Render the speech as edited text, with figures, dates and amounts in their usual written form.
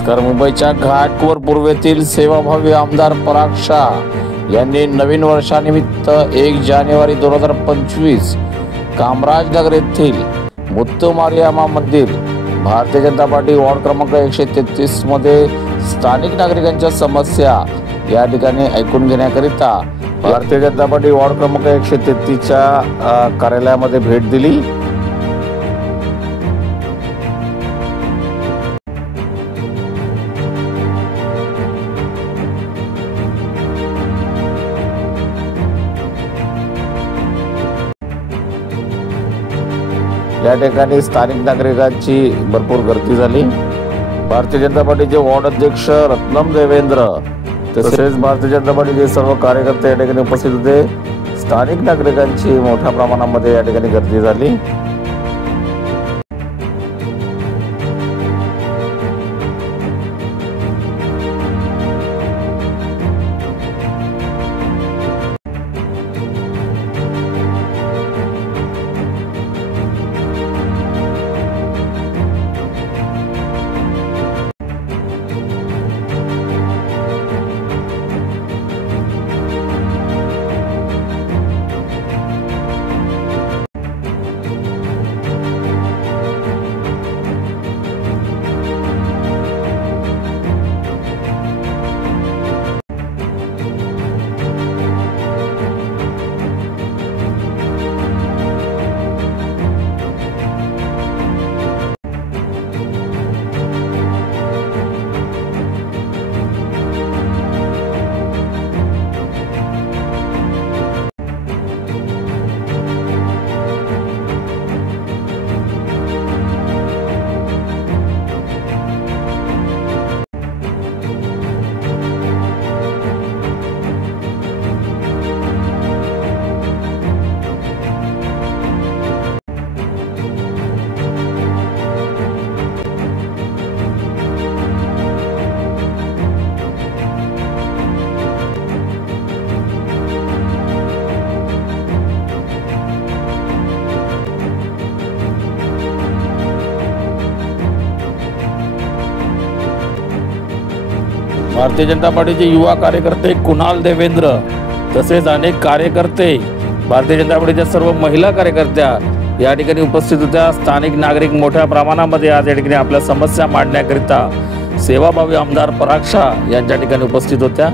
नमस्कार. मुंबईच्या घाटकोपर पूर्वेतील सेवाभावी आमदार पराग शाह यांनी नवीन वर्षानिमित्त 1 जानेवारी 2025 कामराजनगर येथील मुत्तुमारियाम्मा मंदिर भारतीय जनता पार्टी वॉर्ड क्रमांक 133 मध्ये स्थानिक नागरिकांच्या समस्या या ठिकाणी ऐकून घेण्याकरिता भारतीय जनता पार्टी वॉर्ड क्रमांक 133 च्या कार्यालयामध्ये भेट दिली. या ठिकाणी स्थानिक नागरिकांची भरपूर गर्दी झाली. भारतीय जनता पार्टीचे वॉर्ड अध्यक्ष रत्नम देवेंद्र तसेच भारतीय जनता पार्टीचे सर्व कार्यकर्ते या ठिकाणी उपस्थित होते. स्थानिक नागरिकांची मोठ्या प्रमाणामध्ये या ठिकाणी गर्दी झाली. भारतीय जनता पार्टीचे युवा कार्यकर्ते कुणाल देवेंद्र तसेच अनेक कार्यकर्ते भारतीय जनता पार्टीच्या सर्व महिला कार्यकर्त्या या ठिकाणी उपस्थित होत्या. स्थानिक नागरिक मोठ्या प्रमाणामध्ये आज या ठिकाणी आपल्या समस्या मांडण्याकरिता सेवाभावी आमदार पराग शाह यांच्या ठिकाणी उपस्थित होत्या.